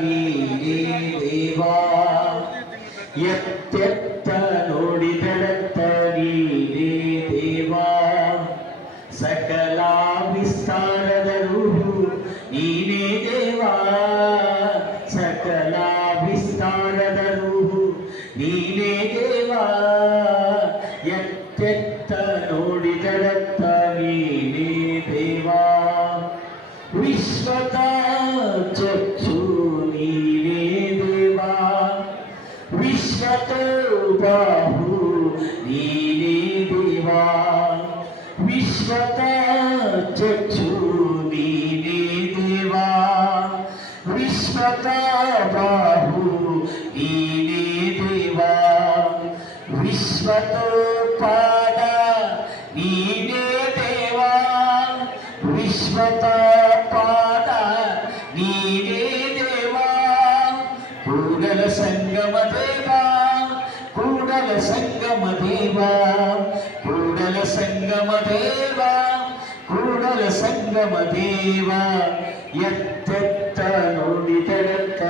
ನೀನೇ ದೇವಾ ಎತ್ತೆತ್ತ ನೋಡಿದಳತ್ತ ನೀನೇ ದೇವಾ ಸಕಲ ವಿಸ್ತಾರದ ರೂಹು ನೀನೇ ದೇವಾ ಸಕಲ ವಿಸ್ತಾರದ ರೂಹು ನೀನೇ ದೇವಾ ಎತ್ತೆತ್ತ ನೋಡಿದಳತ್ತ నీవే దేవా విశ్వత చక్షు నీవే దేవా విశ్వత బాహు నీవే దేవా విశ్వతో పాద నీవే దేవా విశ్వతా ಕೂಡಲ ಸಂಗಮ ದೇವಾ ಕೂಡಲ ಸಂಗಮ ದೇವಾ ಕೂಡಲ ಸಂಗಮ ದೇವಾ ಎತ್ತೆತ್ತ ನೋಡಿದರತ್ತ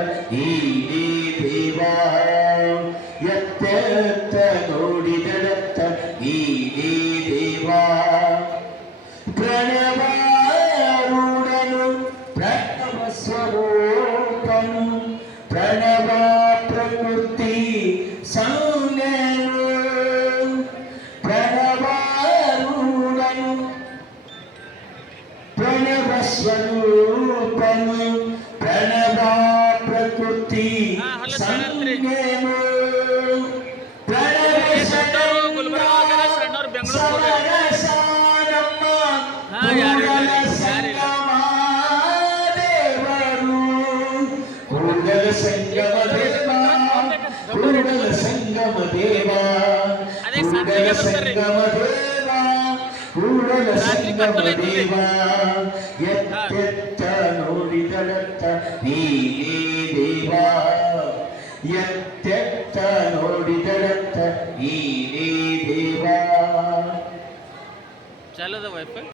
స్వరూపము ప్రణవ ప్రకృతి సంగము. ప్రణవ సమరసారమ్మ కుమల సంగమాదేవరు. కుమల సంగమ దేవా కుమల సంగమ దేవా కుమల సంగమ దేవా కూడల సంగమ దేవా ಎತ್ತೆತ್ತ ನೋಡಿದಳತ್ತ ನೀನೇ ದೇವ ಚಾಲದ ವೈಫೈ